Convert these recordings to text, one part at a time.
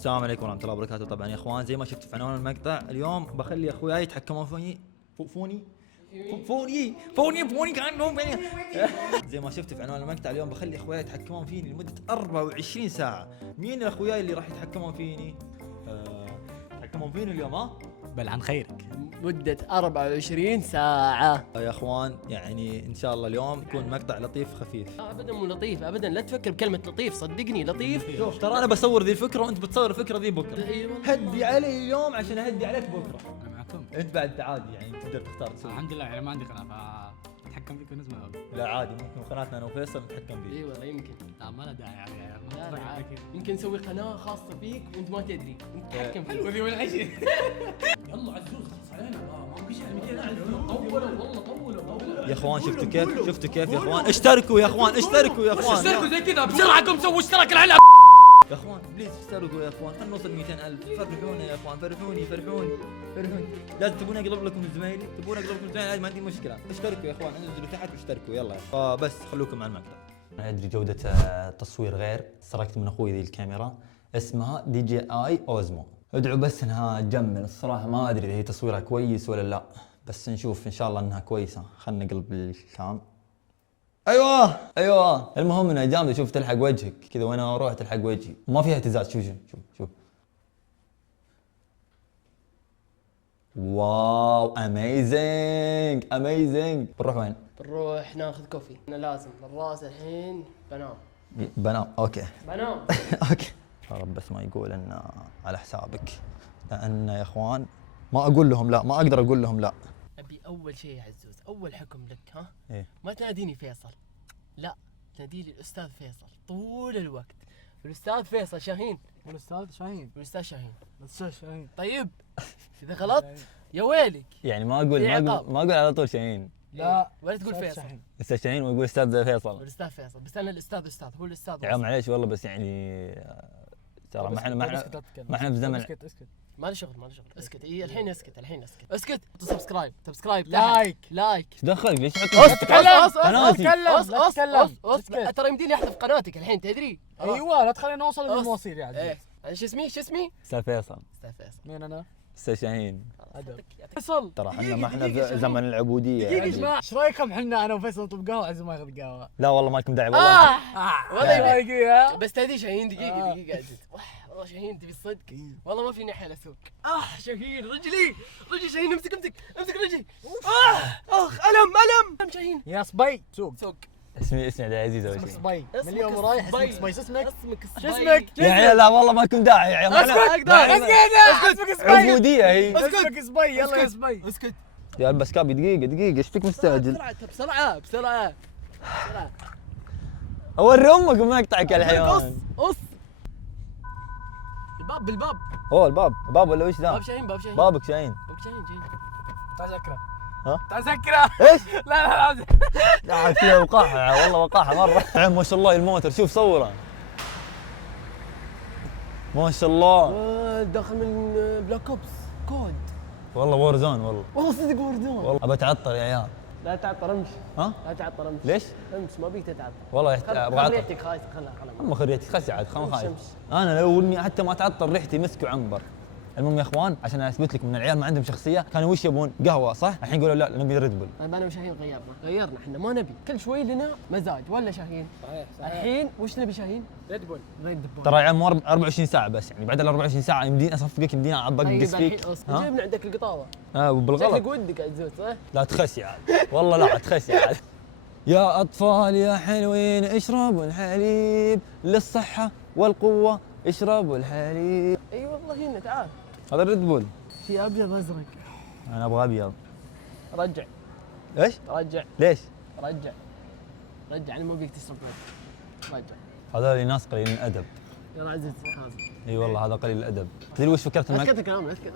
السلام عليكم ورحمة الله وبركاته. طبعا يا اخوان زي ما شفتوا في عنوان المقطع، اليوم بخلي اخوياي يتحكمون فوني كانهم زي ما شفتوا في عنوان المقطع، اليوم بخلي اخوياي يتحكمون فيني لمدة 24 ساعة. مين اخوياي اللي راح يتحكمون فيني؟ يتحكمون فيني اليوم ها؟ بل عن خيرك مدة 24 ساعة يا اخوان يعني ان شاء الله اليوم يكون مقطع لطيف خفيف. ابدا مو لطيف ابدا، لا تفكر بكلمة لطيف، صدقني لطيف. شوف ترى انا بصور ذي الفكرة وانت بتصور الفكرة ذي بكرة. أيوة. هدي علي اليوم عشان اهدي عليك بكرة. انا معكم. انت بعد عادي يعني تقدر تختار تسوي. الحمد لله يعني ما عندي قناه فاتحكم فيك ونسمع. لا عادي ممكن قناتنا انا وفيصل نتحكم فيه. اي والله يمكن. لا ما له داعي يعني لا لا عادي. يمكن نسوي قناة خاصة فيك وانت ما تدري، انت تتحكم فيها. حلوه ذي والعشي. يلا عزوز خلص علينا ما بقيش على 200 عزوز. طولوا يا اخوان شفتوا كيف يا اخوان؟ اشتركوا يا اخوان، اشتركوا يا اخوان. اشتركوا زي كذا بسرعه قوم سووا اشتراك العلم. يا اخوان بليز اشتركوا يا اخوان، خلينا نوصل 200,000. فرحونا يا اخوان، فرحوني. لازم تبون اقلب لكم زمايلي، ما عندي مشكله. اشتركوا يا اخوان، انزلوا تحت واشتركوا يلا. بس خلوكم مع المقطع. انا ادري جوده التصوير غير، سرقت من اخوي ذي الكاميرا اسمها DJI Osmo. ادعوا بس انها تجمل. الصراحه ما ادري اذا هي تصويرها كويس ولا لا، بس نشوف ان شاء الله انها كويسه. خلنا نقلب الكام. ايوه المهم انها جامده. شوف تلحق وجهك كذا، وانا اروح تلحق وجهي وما فيها اهتزاز. شوف واو اميزنج. بنروح وين؟ بنروح ناخذ كوفي. انا لازم الراس الحين بنام. اوكي اوكي. يا رب بس ما يقول ان على حسابك، لان يا اخوان ما اقول لهم لا، ما اقدر اقول لهم لا. ابي اول شيء يا عزوز، اول حكم لك ها؟ إيه؟ ما تناديني فيصل، لا تنادي لي الاستاذ فيصل طول الوقت. الاستاذ فيصل شاهين. والاستاذ شاهين. طيب اذا غلط يا ويلك. يعني ما اقول على طول شاهين. لا ولا تقول فيصل. استاذ شاهين واقول استاذ فيصل. والاستاذ فيصل، بس انا الاستاذ هو الاستاذ. يا عم معليش والله، بس يعني ترى ما احنا في زمن. اسكت ما له شغل اسكت. اي الحين اسكت. سبسكرايب لايك. ايش دخلك؟ ليش اسكت. ترى يمديني احذف قناتك الحين تدري. ايوه لا تخلينا نوصل للمواصيل يا عزيز. انا شو اسمي؟ استاذ فيصل. مين انا؟ استاذ شاهين. فيصل. ترى احنا ما احنا في زمن العبوديه. دقيقة يا جماعة، ايش رايكم احنا انا وفيصل نطلب قهوة عزيز ما ياخذ قهوة؟ لا والله ما لكم داعي والله. والله دقيقة بس تهدي شاهين. دقيقة عزيز. والله شاهين تبي الصدق والله ما فيني حيل اسوق. شاهين رجلي شاهين. امسك رجلي. الم شاهين. يا صبي سوق. اسمي عبد العزيز اول اسمك شيء. صبي من اليوم ورايح اسمك صبي. شو اسمك؟ شو اسمك؟ يا عيال لا والله ما لكم داعي يا عيال. اسمك صبي. عبوديه هي. اسمك صبي. يلا يا صبي اسكت يا البسكابي. دقيقه ايش فيك مستعجل؟ بسرعة. اوري امك ما اقطعك يا الحيوان. قص بالباب. اوه الباب ولا وش ذا؟ باب شاهين. بابك شاهين. تعال سكره. ها؟ تعال سكره. ايش؟ لا لا فيها وقاحه والله، وقاحه مره. عم ما شاء الله الموتر شوف صوره ما شاء الله. داخل من بلاك اوبس كود. والله وورزون والله صدق وردون. والله ابى اتعطر يا عيال. لا تعطر امشي. ها؟ لا تعطر امشي. ليش؟ امشي ما بيك تتعطر. والله ابغى اعطر. ريحتك خايسه. خلها اما ريحتي خسي عاد خايف. انا لو اني حتى ما اتعطر ريحتي مسك وعنبر. المهم يا اخوان عشان اثبت لكم ان العيال ما عندهم شخصيه، كانوا وش يبون؟ قهوه صح؟ الحين يقولوا لا نبي ريد بول. طيب انا وشاهين غيرنا احنا ما نبي. كل شوي لنا مزاج ولا شاهين؟ صحيح. الحين وش نبي شاهين؟ ريد بول. ترى يا عم 24 ساعه بس، يعني بعد ال 24 ساعه يمديني اصفقك، يمديني ابقس فيك. جبنا عندك القطاوه. وبالغلط. شكلك ودك عزوز صح؟ لا تخسي عاد والله لا تخسي عاد. يا اطفال يا حلوين اشربوا الحليب للصحه والقوه، اشربوا الحليب. اي والله هنا تعال. هذا الريد بول. في ابيض ازرق. انا ابغى ابيض. رجع. ايش؟ رجع. ليش؟ رجع انا مو بيك تشرب. رجع. هذول ناس قليلين الادب. يا عزيز حازم. اي والله هذا قليل الادب. تدري وش فكرت اسكت كلامك اسكت.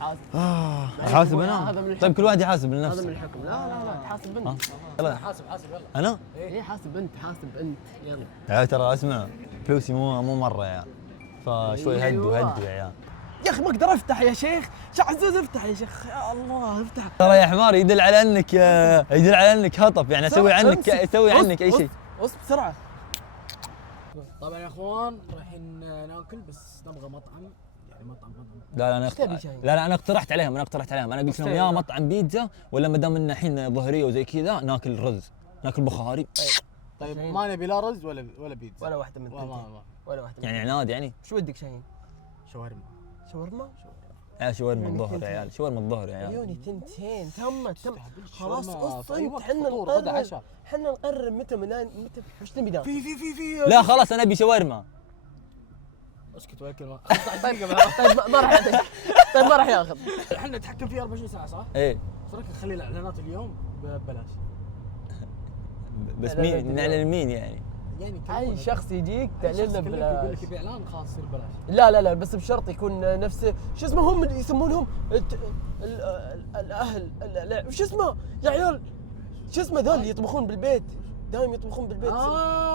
حاسب. حاسب انا. طيب كل واحد يحاسب لنفسه. هذا من الحكم. لا تحاسب انت. يلا حاسب يلا. انا؟ ايه حاسب انت يلا. يا ترى اسمع فلوسي مو مره يا عيال، فشوي هدوا يا عيال. يا اخي ما اقدر افتح يا شيخ. عزوز افتح يا شيخ يا الله افتح. ترى يا حمار يدل على انك هطف، يعني اسوي عنك اي شيء. اصبر بسرعه. طبعا يا اخوان رايحين ناكل بس نبغى مطعم يعني مطعم. لا انا لا انا اقترحت عليهم انا قلت لهم يا مطعم بيتزا ولا ما دام ان الحين ظهريه وزي كذا ناكل رز ناكل بخاري. طيب ما نبي لا رز ولا بيتزا ولا واحده من الثنتين ولا واحده يعني عناد يعني. شو ودك شاهين؟ شاورما. يا شاورما الظهر يا عيال شاورما الظهر يا عيال. عيوني تنتين تم خلاص شاورما في أي اصلا وقت، احنا فطور، غدا، نقرر عشاء. احنا نقرر متى وش نبي ناكل؟ في لا خلاص انا ابي شاورما. اسكت ولا كلمه. طيب ما راح ياخذ. طيب ما راح ياخذ. احنا نتحكم فيه 24 ساعه صح؟ ايه ايش رايك نخلي الاعلانات اليوم ببلاش؟ بس مين نعلن مين يعني؟ يعني اي شخص يجيك تعلن له يقول ببلاش. لك باعلان خلاص يصير ببلاش. لا بس بشرط يكون نفس شو اسمه هم اللي يسمونهم الاهل شو اسمه يا عيال شو اسمه ذول اللي يطبخون بالبيت دائما يطبخون بالبيت.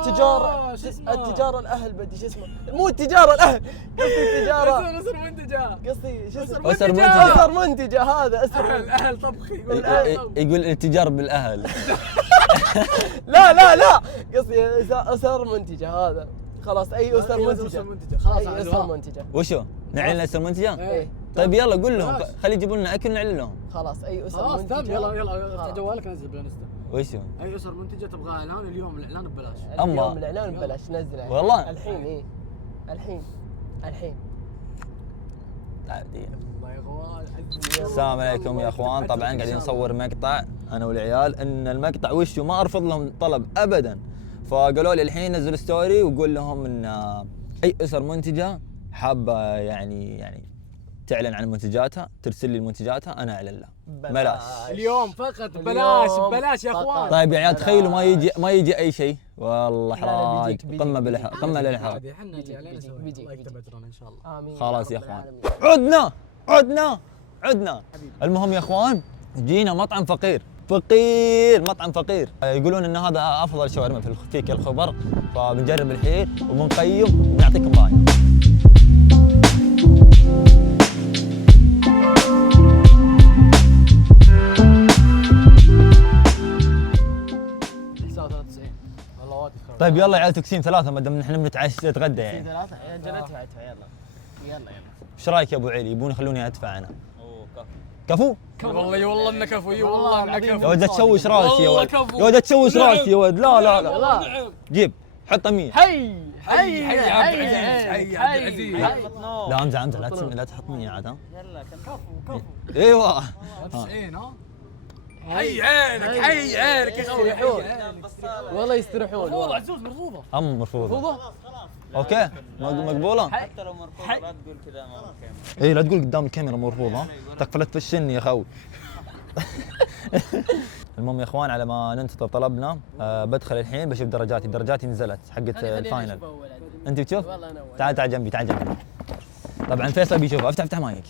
تجارة التجارة الاهل بدي شو اسمه مو التجارة الاهل قصدي التجارة اسر منتجة قصدي شو اسمه أسر منتجة هذا اسر اهل طبخي يقول الاتجار بالاهل. لا قصدي اسر منتجة هذا خلاص اي اسر منتجة خلاص اي اسر منتجة وشو؟ نعلن اسر منتجة؟ ايه طيب يلا قول لهم خلي يجيبوا لنا اكل نعلن لهم. خلاص اي اسر خلاص منتجة يلا افتح جوالك نزل بالانستا. وشو؟ اي اسر منتجة تبغى اعلان اليوم الاعلان ببلاش. اليوم الاعلان ببلاش نزل عليه. والله؟ الحين ايه الحين الله يا اخوان السلام عليكم يا اخوان. طبعا قاعدين نصور مقطع انا والعيال ان المقطع وشو ما ارفض لهم طلب ابدا فقالوا لي الحين نزل ستوري وقول لهم ان اي اسر منتجه حابه يعني تعلن عن منتجاتها ترسل لي منتجاتها انا اعلن لها بلاش. اليوم فقط ببلاش يا اخوان. طيب يا عيال تخيلوا ما يجي اي شيء والله حراج قمه للحراج. احنا بيجي الله يكتب اجرنا ان شاء الله. امين خلاص يا رب اخوان العالمين. عدنا. المهم يا اخوان جينا مطعم فقير مطعم فقير يقولون ان هذا افضل شاورما في كل الخبر فبنجرب الحين وبنقيم ونعطيكم راينا. حساب 93 والله واقف. طيب يلا يا عيال تقسيم ثلاثة ما دام نحن بنتعشى نتغدى يعني. ثلاثة جلتها ادفع يلا ايش رايك يا ابو علي يبون يخلوني ادفع انا؟ كفو؟ والله انه كفو والله انه كفو. يا ولد تشوش راسي يا ولد يا ولد تشوش راسي يا ولد لا جيب حط 100. حي عبد العزيز لا امزح لا تحط 100 عاد ها. يلا كفو ايوه 90 ها. حي عينك يستريحون والله يستريحون والله عزوز مرفوضه. مرفوضة اوكي مقبولة. حتى لو مرفوض لا تقول كذا امام الكاميرا. اي لا تقول قدام الكاميرا مرفوضة تكفى لا تفشلني يا خوي. المهم يا اخوان على ما ننتظر طلبنا بدخل الحين بشوف درجاتي نزلت حقت الفاينل. انت بتشوف؟ والله انا تعال جنبي طبعا فيصل بيشوفه افتح مايك.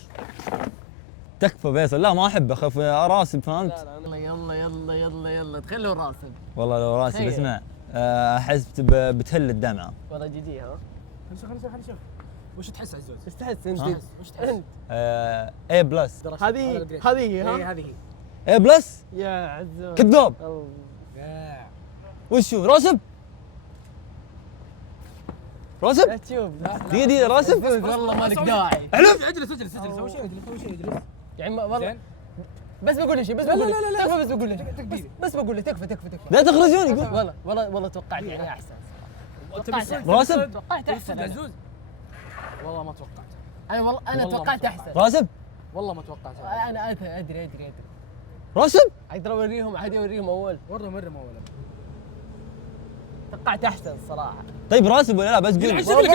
تكفى فيصل لا ما احب اخاف راسي فهمت؟ يلا تخلوا راسب والله لو راسي بسمع احس بتهل الدمعة. والله جدي ها. خلينا نشوف وش تحس عزوز؟ ايش تحس انت؟ وش تحس؟ اي بلس. هذه ها؟ هذه اي بلس؟ يا عزوز كذاب. وشو راسب؟ لا تشوف دقيقة راسب؟ والله ما لك داعي. اجلس سوي شيء يعني والله بس بقول شيء بس بقول له تكفى لا تخرجوني قول. والله توقعت يعني احسن. راسب؟ توقعت احسن عزوز والله ما توقعت. انا توقعت احسن. راسب؟ والله ما توقعت. انا ادري راسب؟ اقدر اوريهم اول. ورهم اولا. توقعت احسن الصراحه. طيب راسب ولا لا بس قول. مبروك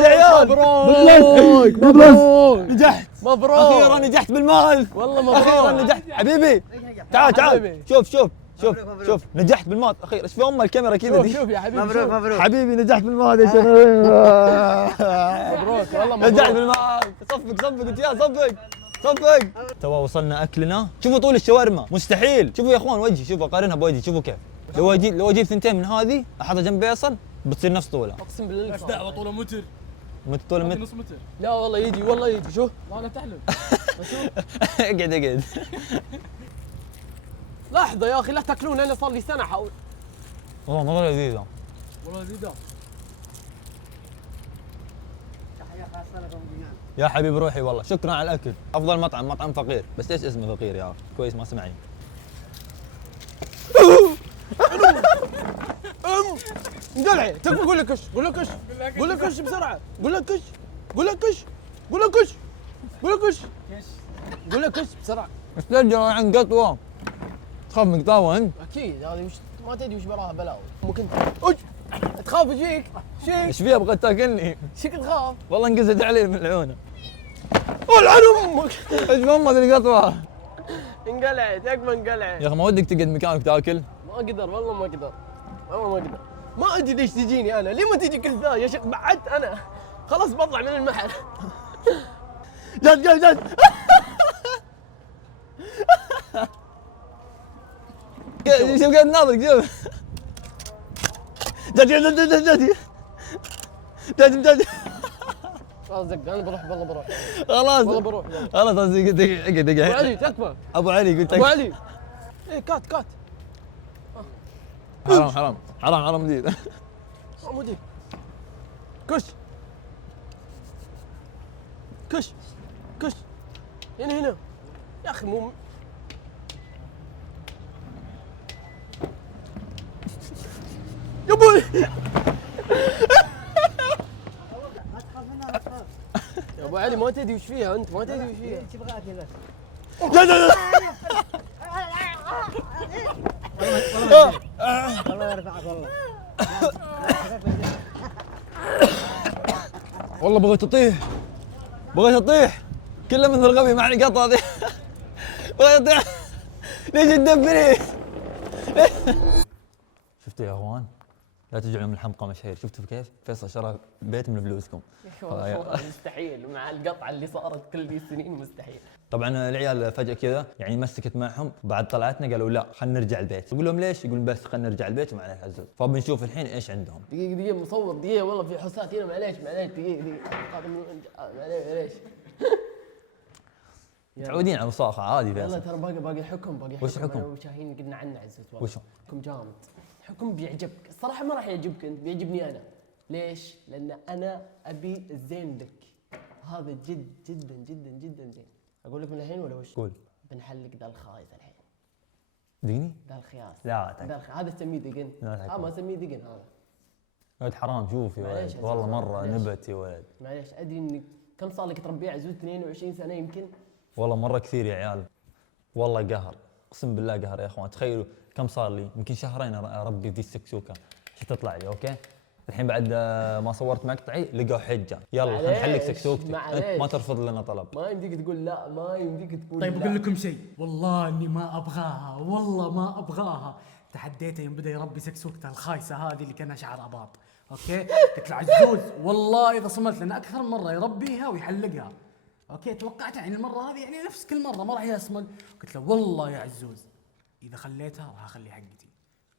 يا عيال مبروك نجحت مبروك اخيرا نجحت بالمال والله مبروك اخيرا نجحت حبيبي تعال شوف نجحت بالمال اخيرا ايش في الكاميرا كذا دي. شوف يا حبيبي مبروك حبيبي نجحت بالمال يا شباب. مبروك والله مبروك نجحت بالمال. صفق انت يا صفق توا وصلنا اكلنا. شوفوا طول الشاورما مستحيل. شوفوا يا اخوان وجهي شوفوا اقارنها بوجهي شوفوا كيف. لو اجيب ثنتين من هذه احطها جنب فيصل بتصير نفس طوله. اقسم بالله بس دعوه طوله متر. طوله متر. نص متر. لا والله يجي شوف والله تحلم. اقعد لحظه يا اخي لا تاكلون، انا صار لي سنه احاول. والله مره لذيذه. والله زيدا. يا حبيب روحي والله شكرا على الاكل. افضل مطعم فقير، بس ايش اسمه فقير يا اخي؟ كويس ما سمعني. انقلعي تكفى. قول لك كش، قول لك كش، قول لك كش بسرعه. قول لك كش، قول لك كش، قول لك كش، قول لك كش، قول لك كش بسرعه. ايش تجري عن قطوه؟ تخاف من قطاوه انت؟ اكيد هذه وش ما تدري وش براها بلاوي. ممكن اج تخاف ايش فيك؟ ايش فيها بغيت تاكلني؟ شيك تخاف؟ والله انقزت علي من العونه. ولعن امك. ايش ماما ذي القطوه؟ انقلعت يكفى انقلعت. يا اخي ما ودك تقعد مكانك تاكل؟ ما اقدر والله ما اقدر، والله ما اقدر. ما ادري ليش تجيني انا، ليه ما تجي كل ذا يا شيخ؟ بعدت انا خلاص بطلع من المحل. جد شوف قاعد ناظرك شوف. جد خلاص زق انا بروح والله بروح. خلاص والله بروح. خلاص اقعد ابو علي تكفى. ابو علي قلت ابو لك علي ايه كات كات. حرام مدير. مدير كش كش كش هنا يا اخي مو يا ابوي. يا ابو علي ما تدري وش فيها انت، ما تدري وش فيها. تبغى اكل لا الله يرفعك والله. والله بغيت اطيح كله من الغبي مع القطه ذي. بغيت اطيح. ليش تدبري؟ شفتوا يا اخوان؟ لا تجعلوا من الحمقى مشاهير. شفتوا كيف؟ فيصل شرى بيت من فلوسكم. والله مستحيل مع القطعه اللي صارت كل ذي السنين مستحيل. طبعا العيال فجاه كذا يعني مسكت معهم، بعد طلعتنا قالوا لا خلينا نرجع البيت. اقول لهم ليش؟ يقول بس خلينا نرجع البيت وما عليه عزوز. فبنشوف الحين ايش عندهم. دقيقة مصور دقيقة والله في حسات هنا. معليش دقيقة معليش. متعودين على الوساخه عادي والله فيصل. ترى باقي حكم وش حكم؟ أنا وشاهين قلنا عنه عزت والله. وشو؟ حكم جامد. حكم بيعجبك الصراحة، ما راح يعجبك انت، بيعجبني انا. ليش؟ لان انا ابي الزين لك. هذا جد جدا جدا جدا زين. اقول لك من الحين ولا وش؟ قول. بنحلق ذا الخايس الحين. دقني؟ ذا الخياس. لا هذا اسميه دقن. لا تحكي. ما اسميه دقن هذا. ولد حرام شوف يا معليش ولد يا والله زلمة، مره معليش. نبت يا ولد. معليش ادري انك كم صار لك تربيه عزوز؟ 22 سنة يمكن. والله مره كثير يا عيال. والله قهر اقسم بالله قهر يا اخوان. تخيلوا كم صار لي؟ يمكن شهرين اربي ذي السكسوكه عشان تطلع لي. اوكي الحين بعد ما صورت مقطعي لقوا حجه. يلا خلينا نحلق سكسوكتك. انت ما ترفض لنا طلب. ما يمديك تقول لا، ما يمديك تقول طيب لا. اقول لكم شيء، والله اني ما ابغاها، والله ما ابغاها. تحديته يوم بدا يربي سكسوكته الخايسه هذه اللي كانها شعر اباط. اوكي قلت له عزوز والله اذا صمت لنا اكثر من مره يربيها ويحلقها. اوكي توقعت يعني المره هذه يعني نفس كل مره ما راح يصمل. قلت له والله يا عزوز اذا خليتها راح اخلي حقتي.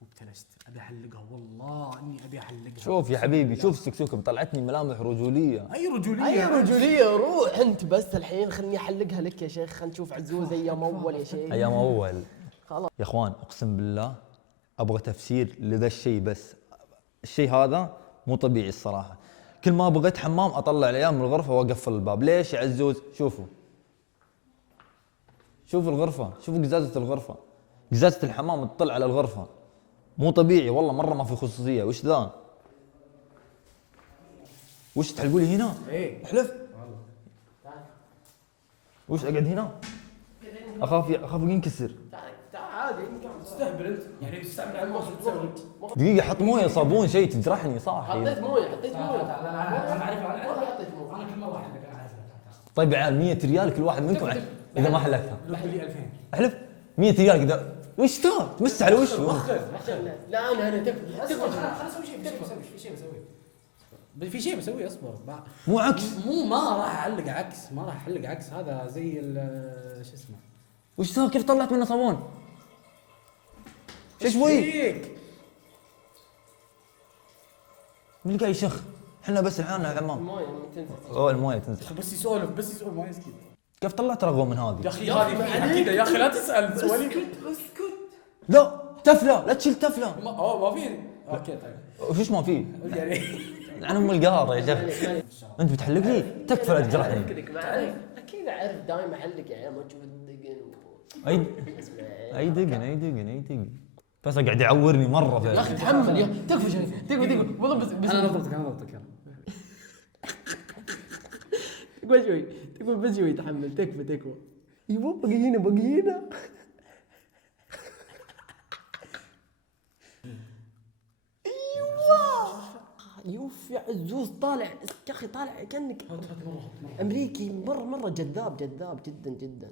وابتلشت ابي احلقها، والله اني ابي احلقها. شوف يا حبيبي شوف السكسوكه طلعتني ملامح رجوليه. اي رجوليه؟ اي رجوليه؟ روح انت بس الحين خلني احلقها لك يا شيخ. خلينا نشوف عزوز ايام اول يا شيخ. ايام اول. خلاص يا اخوان اقسم بالله ابغى تفسير لذا الشيء. بس الشيء هذا مو طبيعي الصراحه. كل ما بغيت حمام اطلع العيال من الغرفه واقفل الباب. ليش يا عزوز؟ شوفوا الغرفه، شوفوا قزازه الغرفه، قزازه الحمام تطل على الغرفه. مو طبيعي والله مره ما في خصوصيه. وش ذا؟ وش تحلقوا لي هنا؟ ايه احلف. وش اقعد هنا؟ اخاف ينكسر. عادي تستهبل انت يعني تستعمل على الموز وتسوي. دقيقه حط مويه صابون شيء تجرحني صح. حطيت مويه انا اعرف والله حطيت مويه. انا كل مره احلق انا عارف. طيب يا عيال 100 ريال كل واحد منكم اذا ما حلقتها. لك لي 2000. احلف 100 ريال كذا. وش ذا؟ تمس على وشه. لا انا تكفى خلاص اسوي شيء في شيء بسويه اصبر. مو عكس. مو ما راح اعلق عكس، ما راح اعلق عكس. هذا زي شو اسمه. وش ذا؟ كيف طلعت منه صابون؟ ايش شوي؟ فيك؟ من قاعد يشخ؟ احنا بس الحين يا عمام. المويه تنزل. اوه المويه تنزل. بس يسولف ما يسكت. كيف طلعت رغوه من يا هذه؟ اخي هذه فيها كذا يا اخي لا تسال سواليف. اسكت لا تفله، لا تشيل تفله. ما في. اوكي طيب وش ما فيه؟ يعني عن ام القهر يا شيخ. انت بتحلق لي؟ تكفى لا تجرحني. اكيد اعرف دايم احلق يا عيال ما تشوف الدقن اي دقن. بس قاعد يعورني مره يا اخي تحمل يا تكفى شوي تكفى والله بس انا ضبطك يلا. تقول شوي تقول بس شوي تحمل تكفى يبا باقي هنا يوف يا عزوز طالع يا اخي طالع كانك امريكي مره جذاب جدا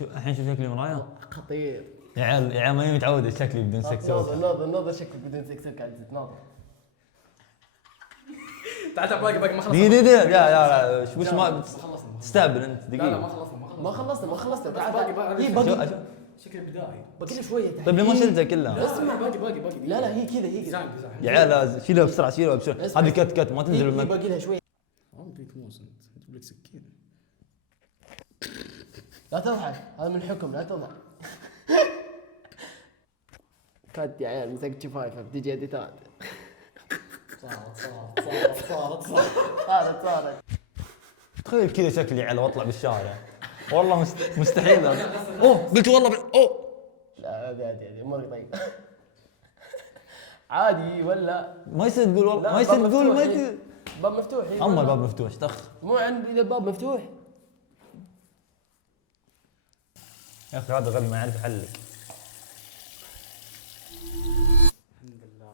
الحين شوف شكلي مرايه. خطير. يا عيال ماني متعود شكلي بدون سكسوك. ناظر شكلك بدون سكسوك عزيز ناظر. تعال باقي ما خلصنا. دقيقة لا وش ما تستهبل انت لا دقيقة. ما خلصنا. تعال باقي شكل بدائي. باقي لي شويه طيب ليه ما شلتها كلها؟ اسمع باقي لا هي كذا يا عيال شيلها بسرعة هذه كت ما تنزل هي المك. باقي لها شويه. والله فيك موس انت جيب لك سكين. لا تضحك هذا من الحكم لا تضحك. كات يا عيال مسكت شفايفه بتجي اديتات. صارت تخيل كذا شكلي عيال واطلع بالشارع. والله مستحيل. اوه قلت والله اوه. لا عادي امورك طيب. عادي ولا ما يصير تقول والله ما يصير تقول ما يصير. باب مفتوح. اما الباب مفتوح تخ. مو عند اذا الباب مفتوح. يا اخي هذا غبي ما يعرف يحلق. الحمد لله.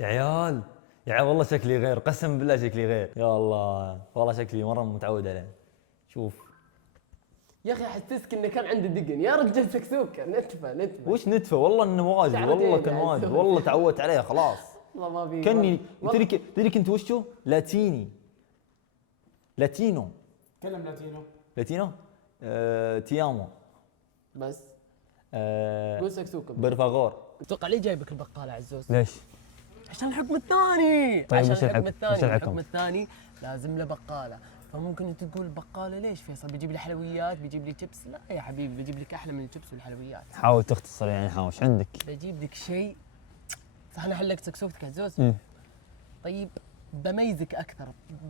يا عيال والله شكلي غير، قسم بالله شكلي غير. يا الله والله شكلي مره متعود عليه. شوف يا اخي حسسك انه كان عنده دقن يا رجال سكسوكه نتفه. وش نتفه والله انه واجد والله كان واجد والله تعودت عليه خلاص. والله ما في كني تدري كنت وشو؟ لاتينو تكلم لاتينو. تيامو بس آه قول سكسوكه. برفاغور. اتوقع ليه جايبك البقاله عزوز؟ ليش؟ عشان الحكم الثاني. طيب عشان وش الحكم؟ وش الحكم الثاني لازم له بقاله. فممكن انت تقول بقاله ليش فيصل بيجيب لي حلويات بيجيب لي شيبس؟ لا يا حبيبي بجيب لك احلى من الشيبس والحلويات. حاول تختصر يعني حاوش عندك. بجيب لك شيء صح. انا حلقت سكسوكتك عزوز. طيب بميزك اكثر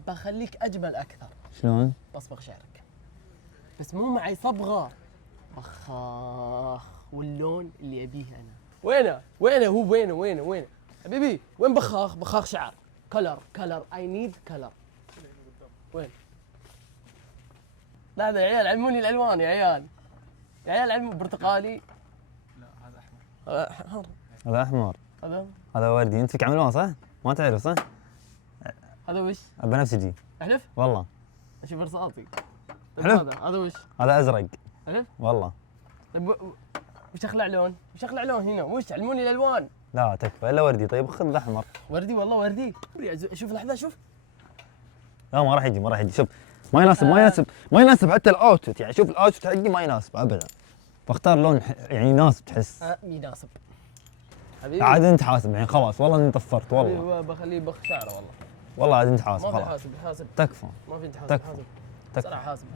بخليك اجمل اكثر. شلون؟ بصبغ شعرك بس مو معي صبغه بخاخ واللون اللي ابيه انا. وينه حبيبي وين بخاخ شعر كلر اي نيد كلر. وين؟ لا هذا العيال علموني الالوان يا عيال علموا برتقالي. لا هذا احمر. هذا احمر. هذا وردي. انت فيك عملوها صح؟ ما تعرف صح؟ هذا وش؟ بنفسجي. احلف؟ والله. اشوف رصاصي. حلف؟ هذا وش؟ هذا ازرق. احلف؟ والله. طيب وش اخلع لون هنا؟ وش علموني الالوان؟ لا تكفى الا وردي. طيب خذ الاحمر. وردي والله وردي. شوف لحظه شوف. لا ما راح يجي شوف ما يناسب حتى الاوتفيت يعني. شوف الاوتفيت حقي ما يناسب ابدا. بختار لون يعني يناسب تحس. يناسب حبيبي. عاد انت حاسب يعني خلاص والله اني طفرت والله. بخليه بخ شعره والله عاد انت حاسب ما في خلاص. حاسب تكفى. ما في انت حاسب. تكفى. بسرعه حاسب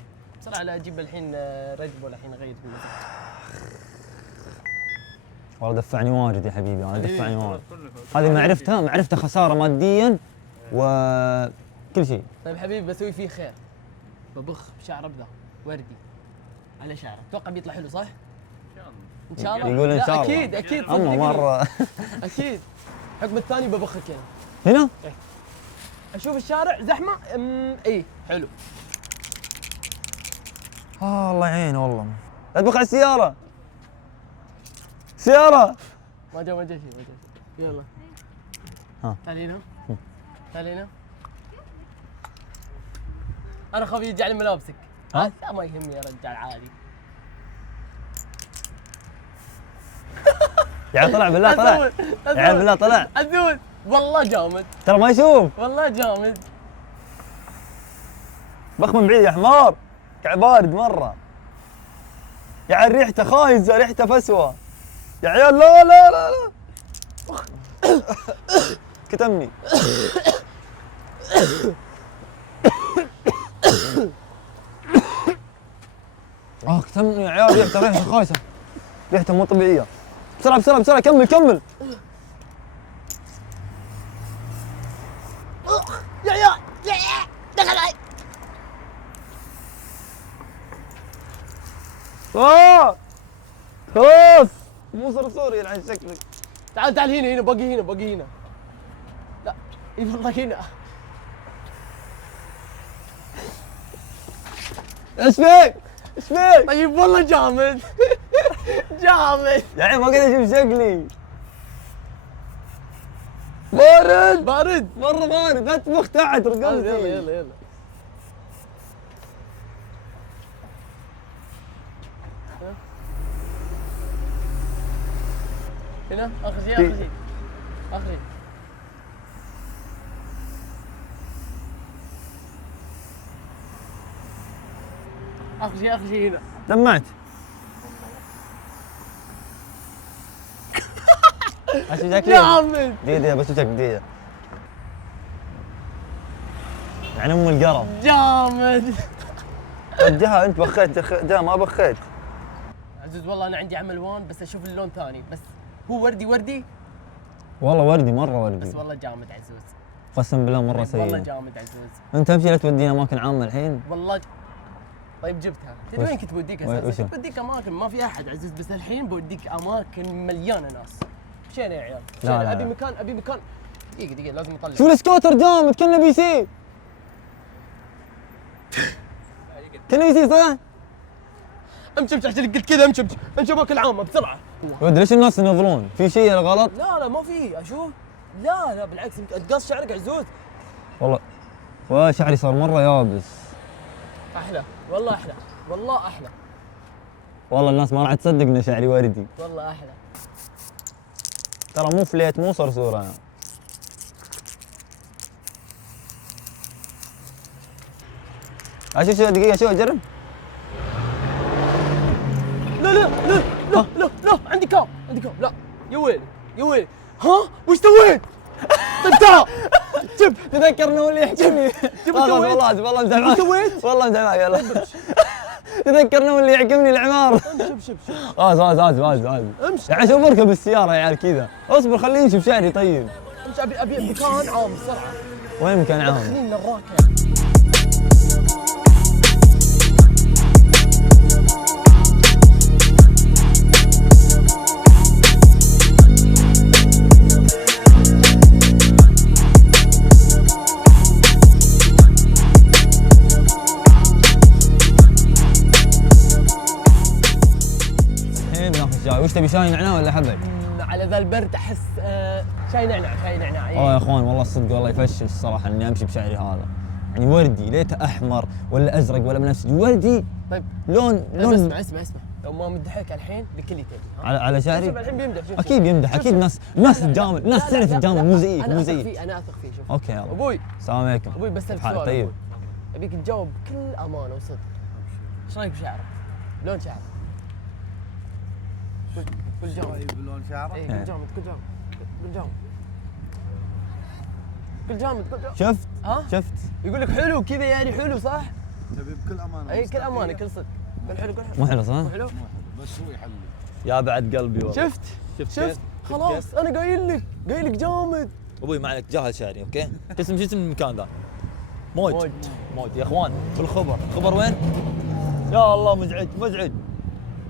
بسرعه. لا اجيب الحين رجب ولا الحين غير في المزيد. والله دفعني واجد يا حبيبي. انا دفعني واجد. هذه معرفتها خساره ماديا وكل شيء. طيب حبيبي بسوي فيه خير. ببخ بشعر ابدا وردي على شعره. اتوقع بيطلع حلو صح؟ ان شاء الله. يقول ان شاء الله. الله. اكيد اما مره. اكيد. الحكم الثاني ببخك هنا؟ إيه. اشوف الشارع زحمه اي حلو. الله يعين والله. لا تبخ على السياره. ما جا شيء. يلا تعال هنا. انا خاف يجي على ملابسك. لا ما يهمني يا رجال عادي. يا عيال طلع بالله طلع. يا عيال بالله طلع. عزوز والله جامد. ترى ما يشوف. والله جامد. بخ من بعيد يا حمار. قاعد بارد مره. يا عيال ريحته خايسه ريحته فسوه. يا عيال لا كتمني. كتمني يا عيال ريحته خايسه. ريحته مو طبيعيه. بسرعه بسرعه بسرعه كمل كمل. يا عيال دخل علي. خلاص مو صرصور يلعن شكلك. تعال تعال هنا باقي هنا باقي هنا. لا اي والله هنا. ايش فيك؟ ايش فيك؟ طيب والله جامد. جامد. يا عيال ما قاعد اشوف شكلي. بارد بارد. مره بارد لا تطبخ تحت رقبتي. يلا يلا يلا. هنا اخر شيء اخر شيء اخر شيء. اخر شيء اخر شيء هنا. دمعت. اشوفك جامد. دقيقة بس اشوفك دقيقة. يعني ام القرف. جامد. وجهها انت بخيت جها ما بخيت. عزوز والله انا عندي عمل وان بس اشوف اللون ثاني بس هو وردي وردي والله وردي مرة وردي. بس والله جامد عزوز. قسم بالله مرة سيء. والله جامد عزوز. انت امشي لا تودينا اماكن عامة الحين. والله طيب جبتها. تدري وين كنت بوديك وين؟ اساسا؟ وشو؟ كنت بوديك اماكن ما في احد عزوز بس الحين بوديك اماكن مليانه ناس. مشينا يا عيال. لا، لا، مشينا. ابي لا. مكان ابي مكان. دقيقة دقيقة لازم اطلع. شو السكوتر جامد كنا بي سي. كنا بي سي صح؟ امشي امشي عشان قلت كذا امشي امشي امشي اماكن عامة بسرعة. ولد ليش الناس ينظرون؟ في شيء غلط؟ لا لا ما في اشوف. لا لا بالعكس تقص شعرك عزوز. والله شعري صار مرة يابس. احلى والله احلى والله احلى والله الناس ما راح تصدق ان شعري وردي. والله احلى. ترى مو فليت مو صرصور انا. اشوف شو دقيقة شو اجرب. لا لا لا لا لا لا عندي كام عندي كام لا يا ويلي يا ويلي. ها وش سويت؟ طيب تعال شوف تذكرنا واللي يحكمني. شوف والله سويت؟ والله والله امزح معك. سويت؟ والله امزح معك يلا. تذكرنا واللي يحكمني العمار. شوف شوف شوف اسف امشي يا عيال شوف اركب السيارة يا عيال كذا. اصبر خليني اشوف شعري طيب. امشي ابي مكان عام بسرعة. وين مكان عام؟ خلينا نراك. الحين بناخذ شاي. وش تبي شاي نعناع ولا حبل؟ على ذا البرد احس شاي نعناع شاي نعناع. والله يا اخوان والله الصدق والله يفشل الصراحه اني امشي بشعري هذا. يعني وردي ليته احمر ولا ازرق ولا بنفسجي وردي. طيب لون اسمع لو ما مدحك الحين لكل تبي. على شعري. شوف الحين بيمدح شوف اكيد يمدح اكيد ناس تتجامل ناس تعرف تتجامل مو زيك أنا مو أثق زيك. فيه انا اثق فيه شوف. اوكي يلا ابوي السلام عليكم. ابوي بسألك كيف حالك؟ سؤال. طيب أبوي. ابيك تجاوب بكل امانه وصدق. ايش رايك بشعرك؟ لون شعرك؟ قول جامد. طيب لون شعره؟ اي قول جامد قول جامد قول جامد قول جامد قول جامد. شفت ها؟ شفت يقول لك حلو كذا يعني حلو صح؟ تبي بكل امانه؟ اي كل امانه كل صدق. قول حلو قول حلو. مو حلو صح؟ مو حلو؟ بس هو يحلل. يا بعد قلبي والله. شفت شفت شفت خلاص انا قايل لك جامد. ابوي ما عليك جاهز شعري اوكي. شو اسم المكان ذا؟ موج يا اخوان بالخبر. خبر وين؟ يا الله مزعج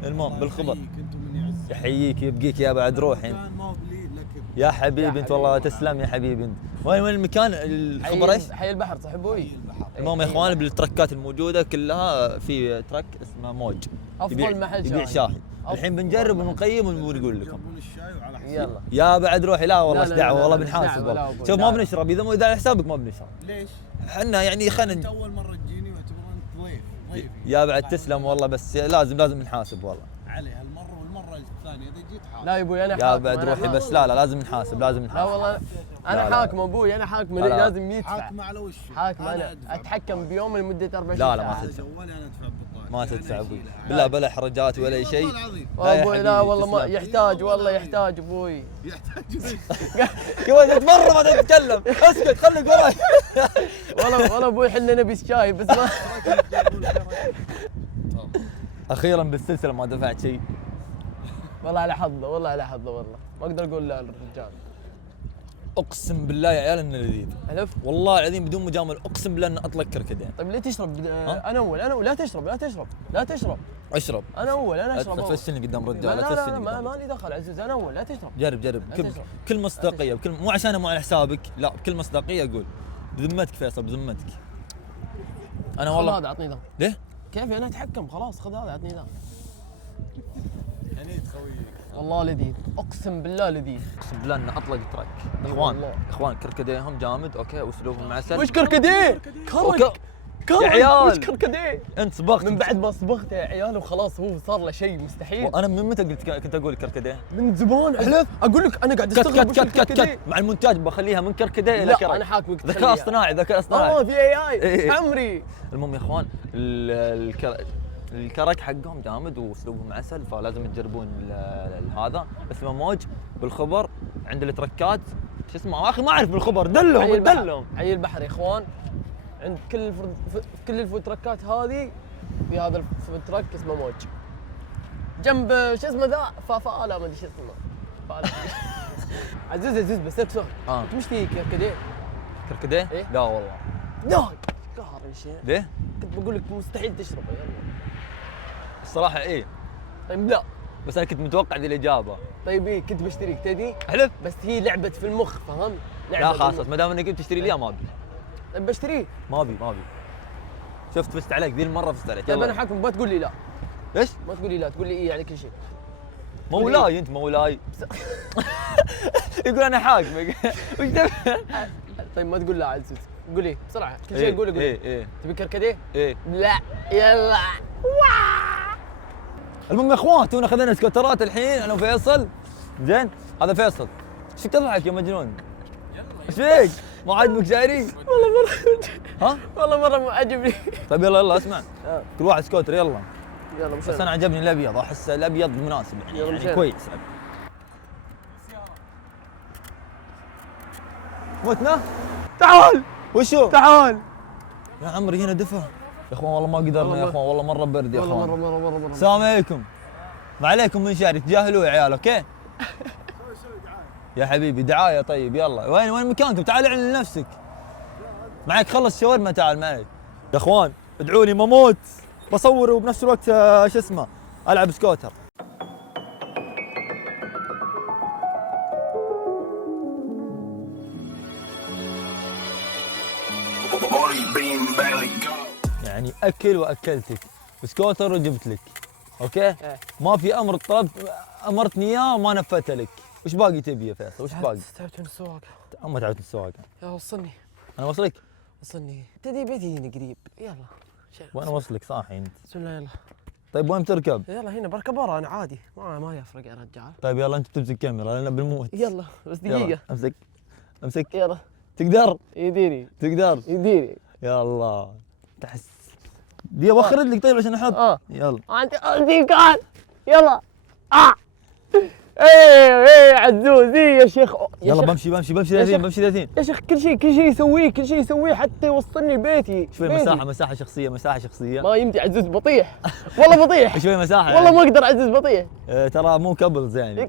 المهم بالخبر. انتم من يعز. يحييك يبقيك يا بعد روحي. كان ما بلي لك. يا حبيبي انت والله تسلم يا حبيبي انت. وين المكان الخبر ايش؟ حي البحر صح ابوي. المهم يا اخوان بالتركات الموجوده كلها في ترك اسمه موج. افضل محل يبيع شاي. الحين بنجرب ونقيم ونقول لكم. يجربون الشاي وعلى حساب. يلا يا بعد روحي لا والله لا، ايش لا، دعوه لا، والله لا، بنحاسب دعوة، والله. لا، أبوي، شوف ما دعوة. بنشرب اذا على حسابك ما بنشرب. ليش؟ احنا يعني خلينا انت اول مره تجيني واعتبر انت ضيف. يا بعد تسلم والله بس لازم نحاسب والله. علي هالمره والمره الثانيه اذا جيت حاضر. لا يا ابوي انا يا حاكم بعد أنا روحي حاكم. بس لا لازم نحاسب لا نحاسب. والله لا، انا لا. حاكم ابوي انا حاكم لا، لا. لازم يدفع. حاكم على وشه. حاكم انا أدفع اتحكم بيوم لمده 24 لا، لا، ما ساعه. تدفع. جوالي انا ادفع بالطاقه. ما تدفع ابوي بالله بلا حرجات ولا أي شيء. والله العظيم. لا يا ابوي لا حبيبي، والله ما تسلم. يحتاج والله يحتاج ابوي. يحتاج كمان تتمرن ما تتكلم اسكت خليك وراي. والله ابوي احنا نبي شاي بس ما اخيرا بالسلسله ما دفعت شيء. والله على حظه والله على حظه والله ما اقدر اقول لا للرجال. اقسم بالله يا عيال انه لذيذ. الف. والله العظيم بدون مجامله اقسم بالله اني اطلق كركديه. طيب ليه تشرب؟ انا اول لا تشرب اشرب. انا اول انا لا اشرب أول. تفشلني قدام رجال. لا لا لا تفشلني ما قدام. لي دخل عزوز انا اول لا تشرب. جرب لا بكل تشرب. بكل مصداقيه بكل مو عشان مو على حسابك، لا بكل مصداقيه اقول بذمتك فيصل بذمتك. انا خذ والله هذا عطني ذا. ليه؟ كيف انا اتحكم خلاص خذ هذا عطني ذا. حنيت خويك. والله لذيذ اقسم بالله لذيذ. اقسم بالله اني اطلق تراك. اخوان والله. اخوان كركديهم جامد اوكي واسلوبهم عسل. وش كركديه؟ كرك يا عيال. وش كركديه؟ انت صبغت من بعد ما صبغت يا عيال وخلاص هو صار له شيء مستحيل. وانا من متى قلت كنت اقول كركديه؟ من زمان احلف اقول لك انا قاعد كت استغرب كت كت كت كت مع المونتاج بخليها من كركديه الى لا كرك. انا حاكمك ذكاء اصطناعي ذكاء اصطناعي. في اي إيه. عمري. المهم يا اخوان الكرك حقهم جامد واسلوبهم عسل فلازم تجربون هذا اسمه موج بالخبر عند التركات شو اسمه يا اخي ما اعرف بالخبر دلهم حي البحر يا اخوان عند كل الفود تركات هذه في هذا الفود ترك اسمه موج جنب شو اسمه ذا فافالا ما ادري شو اسمه فافالا. عزوز بس سؤال انت مش فيك كركديه؟ كركديه؟ إيه؟ لا والله. لا قهر يا شيخ. ليه؟ كنت بقول لك مستحيل تشربه يلا. الصراحه ايه طيب لا بس انا كنت متوقع ذي الاجابه. طيب ايه كنت بشتريك تدري احلف. بس هي لعبه في المخ فهمت؟ لا خلاص ما دام انك قلت تشتري لي ما ابي طيب بشتريه. ما ابي شفت فزت عليك ذي المره فزت عليك. طيب انا يلا حاكم ما تقول لي لا. ليش؟ ما تقول لي لا تقول لي ايه يعني كل شيء. مولاي انت مولاي. يقول انا حاكمك. وش تبي؟ طيب ما تقول لا عزوز قول لي بسرعه كل شيء قول لي ايه تبي كركديه؟ ايه. لا يلا. المهم يا اخوان تونا خذينا سكوترات الحين انا وفيصل. زين هذا فيصل. ايش تضحك يا مجنون؟ ايش فيك؟ ما عاجبك شعري؟ والله مره ها؟ والله مره ما عجبني. طيب يلا اسمع كل واحد سكوتر يلا. يلا بس انا عجبني الابيض احس الابيض مناسب يلا يعني مشينا. كويس. موتنا؟ تعال. وشو؟ تعال يا عمري هنا دفا. يا اخوان والله ما قدرنا يا اخوان والله مره برد يا والله اخوان. مره السلام عليكم. ما عليكم من شعري تجاهلوا يا عيال اوكي؟ يا حبيبي دعايه طيب يلا وين مكانكم؟ تعال اعلن لنفسك. معك خلص شاورما تعال معي. يا اخوان ادعوا لي ما اموت بصور وبنفس الوقت شو اسمه العب سكوتر. يعني اكل واكلتك سكوتر وجبت لك اوكي؟ ما في امر طلبت امرتني اياه وما نفذته لك. وش باقي تبي يا فيصل؟ وش باقي؟ تعبت من السواقه. ما تعبت السواقه. يا وصلني انا وصلك؟ وصلني تدري بيتي هنا قريب يلا. وانا وصلك صاحي انت. بسم الله يلا. طيب وين بتركب؟ يلا هنا بركب ورا انا عادي ما يفرق يا رجال. طيب يلا انت بتمسك كاميرا لان بنموت. يلا بس يلا دقيقه. امسك يلا تقدر يديني تقدر. يا الله تحس دي اوخر لك طيب عشان احط. يلا عندي كان يلا ايه عزوز يا شيخ يلا بمشي 30 يا شيخ كل شيء يسويه حتى يوصلني بيتي. شوي مساحه شخصيه ما يمدي عزوز بطيح والله بطيح. شوي مساحه والله ما اقدر عزوز بطيح. ترى مو كابلز يعني.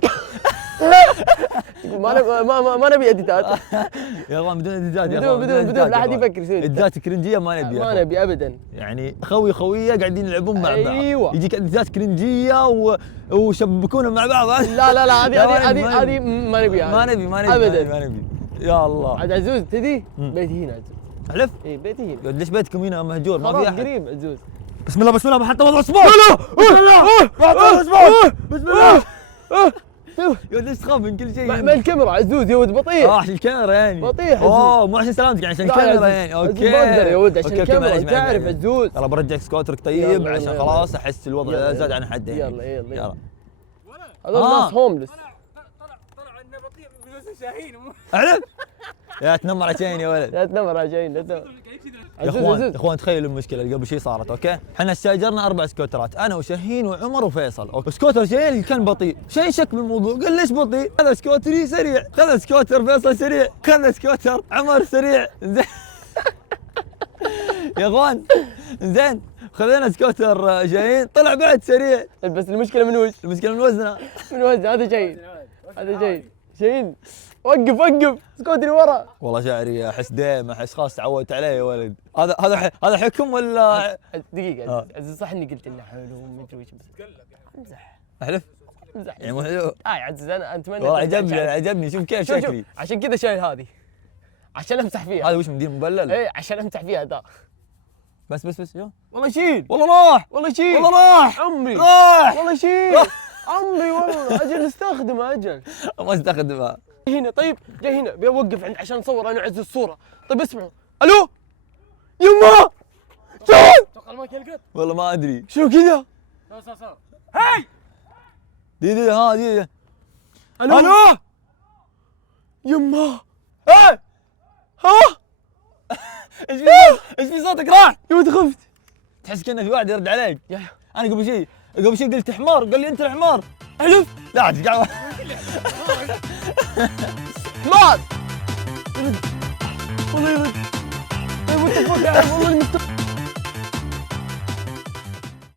ما نبي اديتات. يا اخوان بدون اديتات يا بدون لا احد يفكر يسوي اديتات كرنجيه ما نبي. ما نبي ابدا. يعني خويه قاعدين يلعبون مع بعض. ايوه يجيك اديتات كرنجيه وشبكونا مع بعض. لا هذه ما نبي ابدا ما نبي. يا الله عاد عزوز تدري بيتي هنا عزوز. احلف؟ اي بيتي هنا. ليش بيتكم هنا مهجور ما في احد؟ قريب عزوز. بسم الله بحط وضع اصبع. بسم الله يا ليش تخاف من كل شيء؟ ما الكاميرا عزوز يا ولد بطيح. عشان الكاميرا يعني بطيح اوه مو عشان سلامتك يعني عشان الكاميرا يعني اوكي. ما اقدر يا ولد عشان الكاميرا تعرف عزوز. يلا برجعك سكوترك طيب عشان خلاص احس الوضع زاد عن حده يلا يلا هذول ناس هوملس. طلع انه بطيء بنفس شاهين. اعلم يا تنمر عشان يا ولد. لا تنمر عشان يا اخوان تخيلوا المشكله اللي قبل شيء صارت اوكي. احنا استاجرنا 4 سكوترات انا وشاهين وعمر وفيصل. سكوتر شاهين اللي كان بطيء شاهين شك بالموضوع قال ليش بطيء؟ هذا سكوتري سريع. خذ سكوتر فيصل سريع. خذ سكوتر عمر سريع. زين يا اخوان زين خذينا سكوتر شاهين طلع بعد سريع. بس المشكله من وش؟ المشكله من وزنه. من وجه هذا جيد. هذا جيد. شاهين وقف وقف سكوتري ورا. والله شعري احس ديم، احس خلاص تعودت عليه يا ولد. هذا حكم ولا دقيقة عزيز صح اني قلت انه حلو ومدري وش بس امزح احلف؟ امزح يعني مو حلو؟ يا عزيز انا اتمنى والله عجبني شوف كيف شوف شكلي. عشان كذا شايل هذه عشان امسح فيها. هذا وش مدير مبلل؟ ايه عشان امسح فيها ذا. بس شوف والله شيل والله راح والله شيل والله راح عمري راح والله شيل عمري والله اجل استخدمه اجل. ما استخدمها. هنا طيب جاي هنا بوقف عند عشان اصور انا اعزز الصورة. طيب اسمعوا الو يما شلون؟ اتوقع المايك يلقط. والله ما ادري. شنو كذا؟ صار هاي دي ها دي الو يما ها ها ايش في صوتك راح؟ يما خفت. تحس كأنه في واحد يرد عليك. يا انا قبل شيء قلت حمار، قال لي انت الحمار. احلف لا تقع. حمار والله يرد. طيب وانت فوق يا عم والله